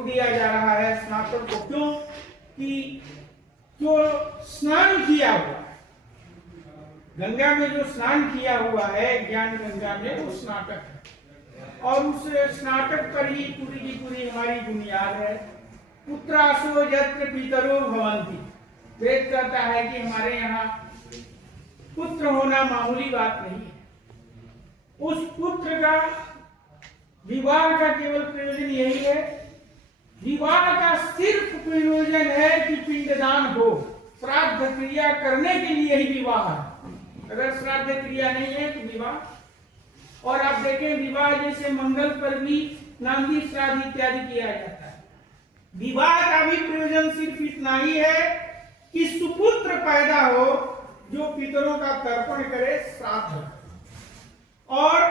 रोक दिया जा रहा है स्नातक को। क्यों? कि जो स्नान किया हुआ है गंगा में, जो स्नान किया हुआ है ज्ञान गंगा में, वो स्नातक है और उस स्नातक पर ही पूरी की पूरी हमारी बुनियाद है। पुत्रासो यत्र पितरो भवन्ति। वेद कहता है कि हमारे यहाँ पुत्र होना मामूली बात नहीं है। उस पुत्र का विवाह का केवल प्रयोजन यही है। विवाह का सिर्फ प्रयोजन है कि पिंडदान हो, श्राद्ध क्रिया करने के लिए ही विवाह है। अगर श्राद्ध क्रिया नहीं है तो विवाह। और आप देखें विवाह जैसे मंगल पर भी नांदी श्राद्ध इत्यादि किया जाता है। विवाह का भी प्रयोजन सिर्फ इतना ही है कि सुपुत्र पैदा हो जो पितरों का तर्पण करे, श्राद्ध। और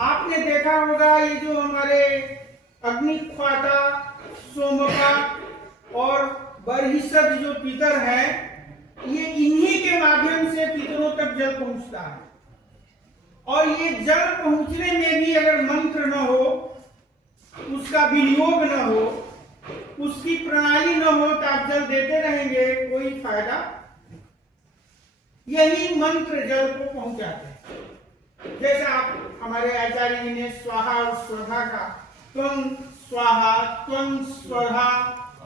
आपने देखा होगा ये जो हमारे अग्निख्वाता, सोमका और बरहिसद जो पितर हैं, ये इन्हीं के माध्यम से पितरों तक जल पहुंचता है। और ये जल पहुंचने में भी अगर मंत्र न हो, उसका विनियोग न हो, उसकी प्रणाली न हो तो आप जल देते रहेंगे, कोई फायदा। यही मंत्र जल को पहुंचाते हैं। जैसा आप हमारे आचार्य जी ने स्वाहा और स्वधा का, त्वं स्वाहा त्वं स्वधा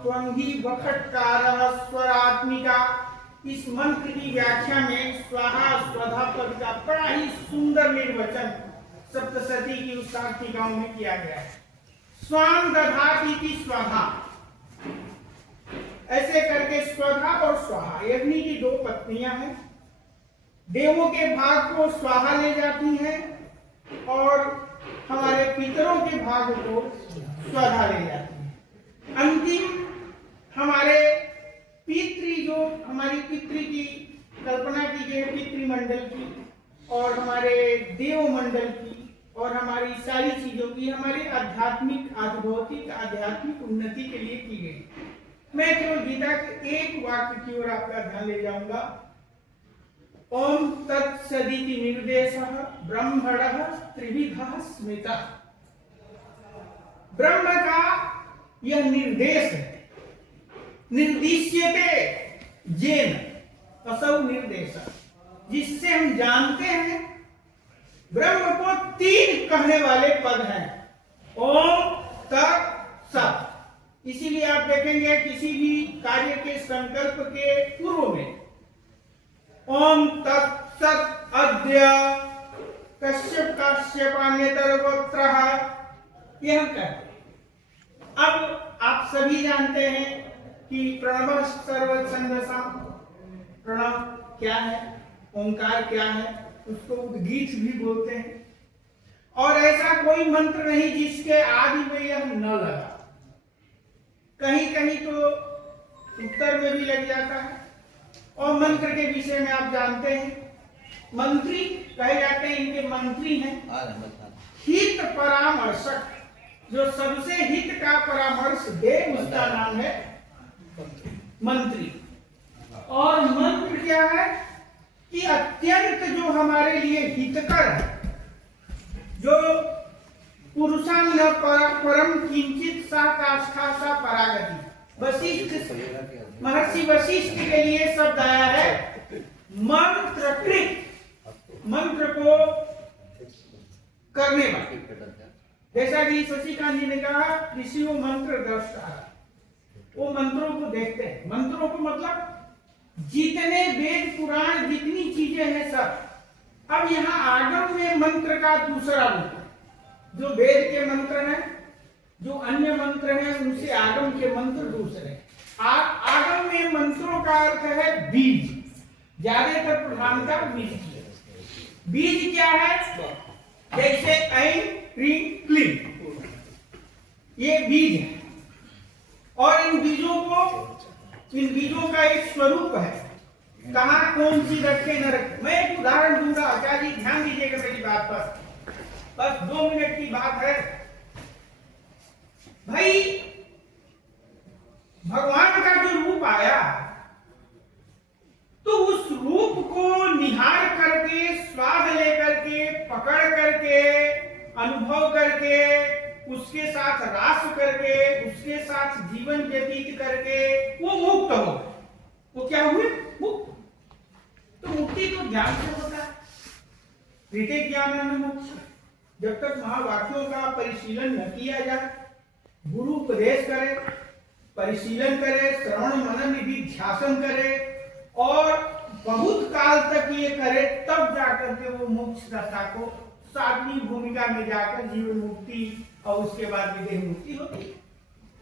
त्वं ही वखटकारः स्वरात्मिका, इस मंत्र की व्याख्या में स्वाहा स्वधा पद का बड़ा ही सुंदर निर्वचन सप्तशती की उस टीकाओं में किया गया है। स्वाम दधाति की स्वाहा, ऐसे करके स्वधा और स्वाहा अग्नि की दो पत्नियां हैं। देवों के भाग को स्वाहा ले जाती हैं और हमारे पितरों के भाग को स्वधा ले जाती हैं। अंतिम हमारे पितृ, जो हमारी पितृ की कल्पना की गई, पितृमंडल की और हमारे देव मंडल की और हमारी सारी चीजों की हमारी आध्यात्मिक आध्यात्मिक आध्यात्मिक उन्नति के लिए की गई। मैं केवल गीता के एक वाक्य की ओर आपका ध्यान ले जाऊंगा। ओम तत्सदिति निर्देशः ब्रह्मणः त्रिविधः स्मृतः। ब्रह्म का यह निर्देश है। निर्दिश्यते येन असौ निर्देश, जिससे हम जानते हैं। ब्रह्म को तीन कहने वाले पद हैं, ओम तत् सत्। इसीलिए आप देखेंगे किसी भी कार्य के संकल्प के पूर्व में ओम तत् सत् अद्य कश्यप काश्यपान्यतर गोत्रः, यह कहते हैं। अब आप सभी जानते हैं कि प्रणव सर्वछंदसाम, प्रणव क्या है, ओंकार क्या है, उसको उद्गीत भी बोलते हैं। और ऐसा कोई मंत्र नहीं जिसके आदि में यह न लगा। कहीं कहीं तो उत्तर में भी लग जाता है। और मंत्र के विषय में आप जानते हैं, मंत्री कहे जाते हैं, इनके मंत्री हैं हित परामर्शक। जो सबसे हित का परामर्श दे उसका नाम है मंत्री। और मंत्र क्या है कि अत्यंत जो हमारे लिए हितकर है, जो पुरुषां न परम किंचित सा काष्ठा सा परागति। वशिष्ठ, महर्षि वशिष्ठ के लिए शब्द आया है मंत्रकृत, मंत्र को करने वाले। जैसा कि शशिकांत जी ने कहा, ऋषियों मंत्र दृष्टा, वो मंत्रों को देखते हैं। मंत्रों को मतलब जितने वेद पुराण जितनी चीजें हैं सब। अब यहाँ आगम में मंत्र का दूसरा रूप है। जो वेद के मंत्र हैं, जो अन्य मंत्र हैं, उनसे आगम के मंत्र दूसरे। आगम में मंत्रों का अर्थ है बीज, ज्यादातर प्रधानता बीज की। बीज क्या है? जैसे ऐं ह्रीं क्लीं, ये बीज है। और इन बीजों का एक स्वरूप है, कहाँ कौन सी रखे न रखे। मैं एक उदाहरण दूंगा, आचार्य जी ध्यान दीजिएगा मेरी बात पर, बस 2 मिनट की बात है। भाई भगवान का जो रूप आया, तो उस रूप को निहार करके, स्वाद लेकर के, पकड़ करके, अनुभव करके, उसके साथ रास करके, जीवन व्यतीत करके वो मुक्त हो गए। वो क्या हुए? मुक्त। तो मुक्ति तो ज्ञान से होता है। ऋते ज्ञान मोक्ष। जब तक महावाक्यों का परिशीलन न किया जाए, गुरु उपदेश करे, परिशीलन करे, श्रवण मनन निधि ध्यासन करे और बहुत काल तक ये करे, तब जाकर के वो मोक्ष दशा को सातवीं भूमिका में जाकर जीवन मुक्ति और उसके बाद विदेह मुक्ति होती है।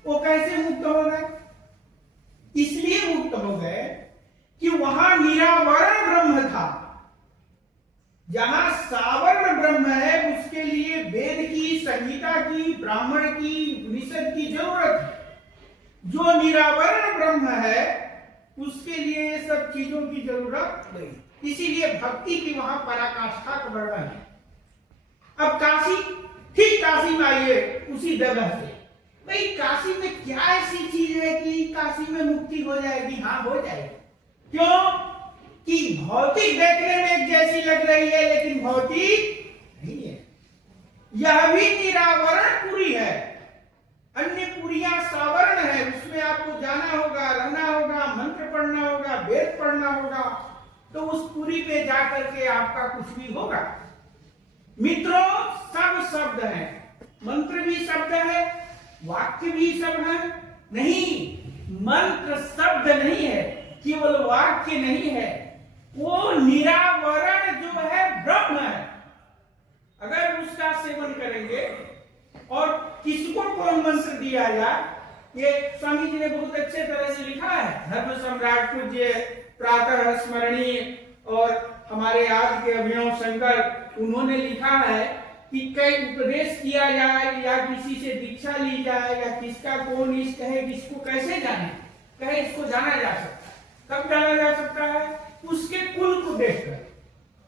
वो कैसे मुक्त हो गए? इसलिए मुक्त हो गए कि वहां निरावरण ब्रह्म था। जहां सावर्ण ब्रह्म है उसके लिए वेद की, संगीता की, ब्राह्मण की, उपनिषद की जरूरत है। जो निरावरण ब्रह्म है उसके लिए ये सब चीजों की जरूरत नहीं। इसीलिए भक्ति की वहां पराकाष्ठा का वर्णन है। अब काशी, ठीक काशी में आइए उसी जगह से। भाई काशी में क्या ऐसी चीज है कि काशी में मुक्ति हो जाएगी? हाँ, हो जाएगी। क्यों? कि भौतिक देखने में एक जैसी लग रही है लेकिन भौतिक नहीं है। यह भी निरावरण पुरी है, अन्य पुरियां सावरण है। उसमें आपको जाना होगा, रहना होगा, मंत्र पढ़ना होगा, वेद पढ़ना होगा, तो उस पुरी पे जाकर के आपका कुछ भी होगा। मित्रों, सब शब्द है, मंत्र भी शब्द है, वाक्य भी शब्द है। नहीं, मंत्र शब्द नहीं है, केवल वाक्य नहीं है, वो निरावरण जो है ब्रह्म है। अगर उसका सेवन करेंगे और किसको कौन मंत्र दिया जाए, ये स्वामी जी ने बहुत अच्छे तरह से लिखा है। धर्म सम्राट पूज्य प्रातः स्मरणीय और हमारे आज के अभिनव शंकर, उन्होंने लिखा है कि कई उपदेश किया जाए या किसी से दीक्षा ली जाए या किसका कौन इष्ट है, किसको कैसे जाने, कहे इसको जाना जा सकता है। कब जाना जा सकता है? उसके कुल को देखकर।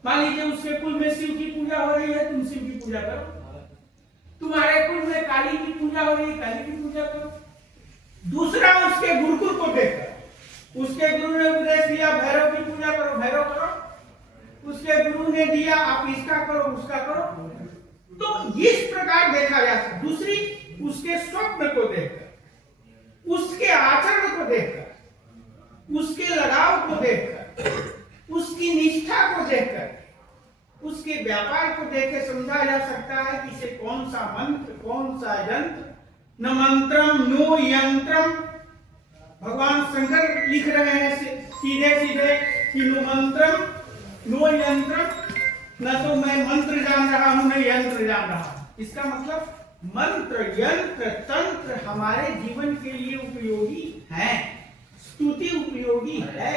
मान लीजिए उसके कुल में शिव की पूजा हो रही है, तुम शिव की पूजा करो। तुम्हारे कुल में काली की पूजा हो रही है, काली की पूजा करो। दूसरा, उसके गुरुकुल को देखकर, उसके गुरु ने उपदेश दिया भैरव की पूजा करो, भैरव करो। उसके गुरु ने दिया आप इसका करो, उसका करो। तो इस प्रकार देखा जा सकता। दूसरी, उसके स्वप्न को देखकर, उसके आचरण को देखकर, उसके लगाव को देखकर, उसकी निष्ठा को देखकर, उसके व्यापार को देख के समझा जा सकता है कि इसे कौन सा मंत्र, कौन सा यंत्र। न मंत्रम नो यंत्रम। भगवान शंकर लिख रहे हैं सीधे सीधे कि नो मंत्रम नो यंत्रम। न तो मैं मंत्र जान रहा हूं, न यंत्र जान रहा हूं। इसका मतलब मंत्र, यंत्र, तंत्र हमारे जीवन के लिए उपयोगी है, स्तुति उपयोगी है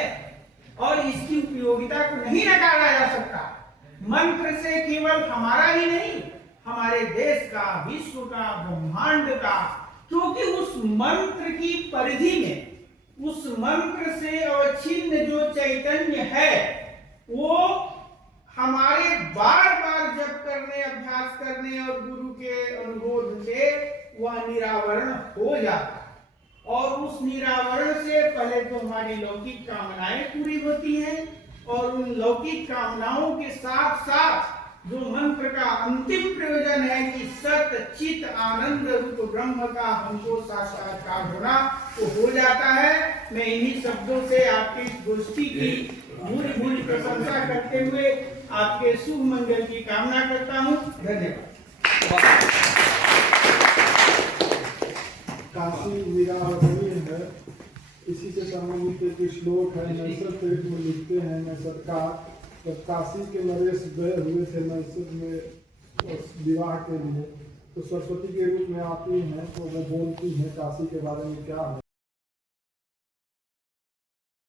और इसकी उपयोगिता को नहीं नकारा जा सकता। मंत्र से केवल हमारा ही नहीं, हमारे देश का, विश्व का, ब्रह्मांड का, क्योंकि उस मंत्र की परिधि में, उस मंत्र से अवच्छिन्न जो चैतन्य है वो हमारे बार बार जप करने, अभ्यास करने और गुरु के अनुरोध से वह निरावरण हो जाता है। और उस निरावरण से पहले तो हमारी लौकिक कामनाएं पूरी होती हैं और उन लौकिक कामनाओं के साथ साथ जो मंत्र का अंतिम प्रयोजन है कि सत चित आनंद रूप ब्रह्म का हमको साक्षात्कार होना, वो हो जाता है। मैं इन्हीं शब्दों से आपकी गोष्ठी की भूरी भूरी प्रशंसा करते हुए आपके शुभ मंगल की कामना करता हूँ। धन्यवाद। काशी वीरावरणीय है, इसी से संबंधित एक श्लोक है। नरसर पेट में लिखते हैं, मैं सरकार जब काशी के नरेश गए हुए थे नरसर में विवाह के लिए, तो सरस्वती के रूप में आती हैं, तो वो बोलती हैं काशी के बारे में क्या है।